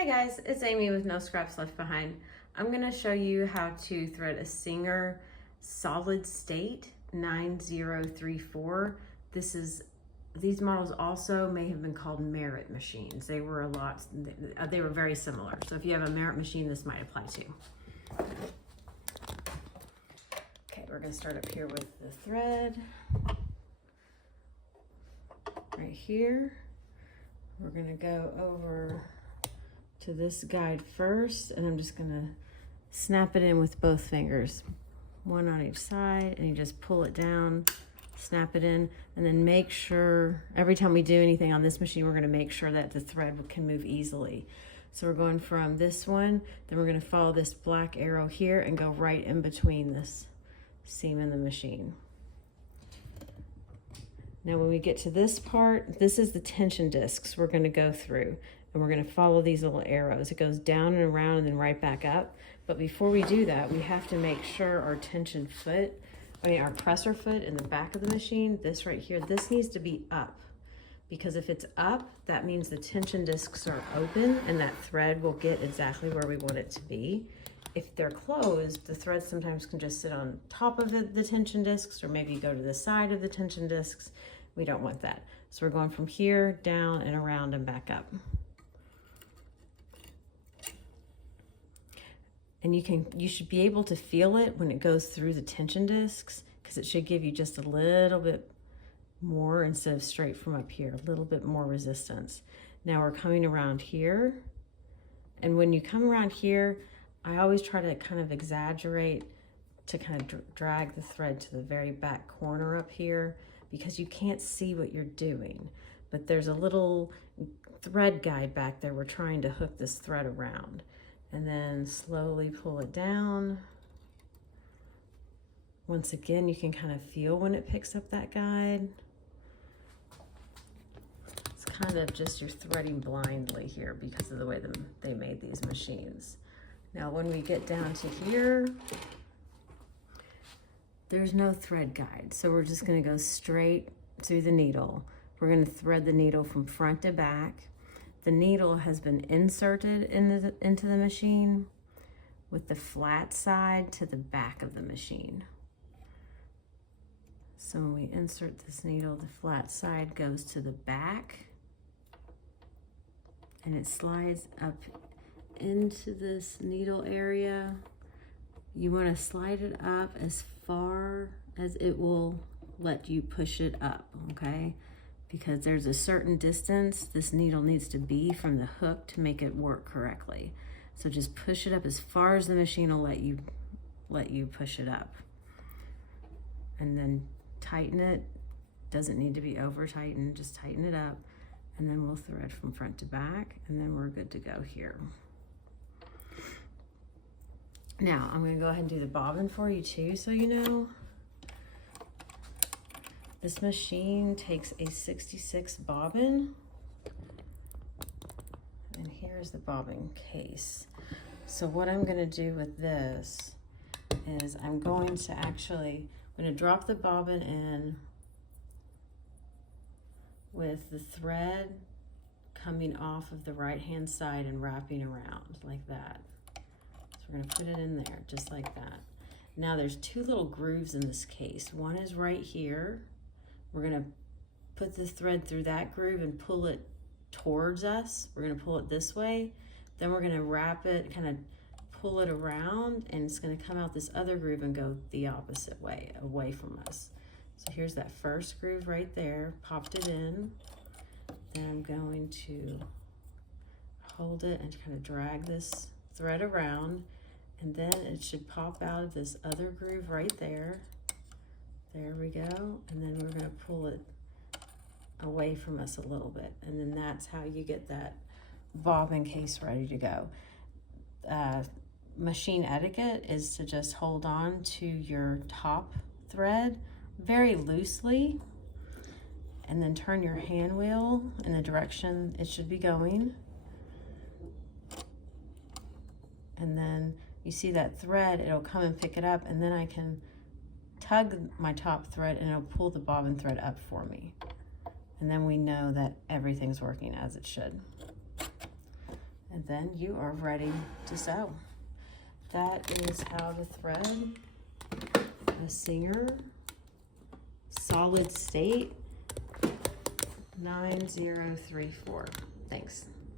Hi guys, it's Amy with No Scraps Left Behind. I'm going to show you how to thread a Singer Solid State 9034. These models also may have been called Merit machines. They were very similar. So if you have a Merit machine, this might apply to. Okay, we're going to start up here with the thread. Right here. We're going to go over to this guide first, and I'm just gonna snap it in with both fingers, one on each side, and you just pull it down, snap it in, and then make sure every time we do anything on this machine, we're gonna make sure that the thread can move easily. So we're going from this one, then we're gonna follow this black arrow here and go right in between this seam in the machine. Now when we get to this part, this is the tension discs we're gonna go through. And we're going to follow these little arrows. It goes down and around and then right back up. But before we do that, we have to make sure our our presser foot in the back of the machine, this right here, this needs to be up. Because if it's up, that means the tension discs are open and that thread will get exactly where we want it to be. If they're closed, the thread sometimes can just sit on top of the tension discs, or maybe go to the side of the tension discs. We don't want that. So we're going from here, down and around and back up. And you should be able to feel it when it goes through the tension discs, because it should give you just a little bit more instead of straight from up here, a little bit more resistance. Now we're coming around here. And when you come around here, I always try to kind of exaggerate to kind of drag the thread to the very back corner up here, because you can't see what you're doing. But there's a little thread guide back there. We're trying to hook this thread around. And then slowly pull it down. Once again, you can kind of feel when it picks up that guide. It's kind of just you're threading blindly here because of the way they made these machines. Now when we get down to here, there's no thread guide. So we're just gonna go straight through the needle. We're gonna thread the needle from front to back. The needle has been inserted into the machine with the flat side to the back of the machine. So when we insert this needle, the flat side goes to the back and it slides up into this needle area. You want to slide it up as far as it will let you push it up, okay? Because there's a certain distance this needle needs to be from the hook to make it work correctly. So just push it up as far as the machine will let you push it up. And then tighten it. Doesn't need to be over tightened, just tighten it up. And then we'll thread from front to back, and then we're good to go here. Now I'm gonna go ahead and do the bobbin for you too, so you know. This machine takes a 66 bobbin, and here's the bobbin case. So what I'm gonna do with this is I'm going to drop the bobbin in with the thread coming off of the right-hand side and wrapping around like that. So we're gonna put it in there just like that. Now there's two little grooves in this case. One is right here. We're gonna put the thread through that groove and pull it towards us. We're gonna pull it this way. Then we're gonna wrap it, kind of pull it around, and it's gonna come out this other groove and go the opposite way, away from us. So here's that first groove right there, popped it in. Then I'm going to hold it and kind of drag this thread around, and then it should pop out of this other groove right there. There we go, and then we're gonna pull it away from us a little bit, and then that's how you get that bobbin case ready to go. Machine etiquette is to just hold on to your top thread very loosely, and then turn your hand wheel in the direction it should be going. And then you see that thread, it'll come and pick it up, and then I can tug my top thread and it'll pull the bobbin thread up for me. And then we know that everything's working as it should. And then you are ready to sew. That is how to thread a Singer Solid State 9034. Thanks.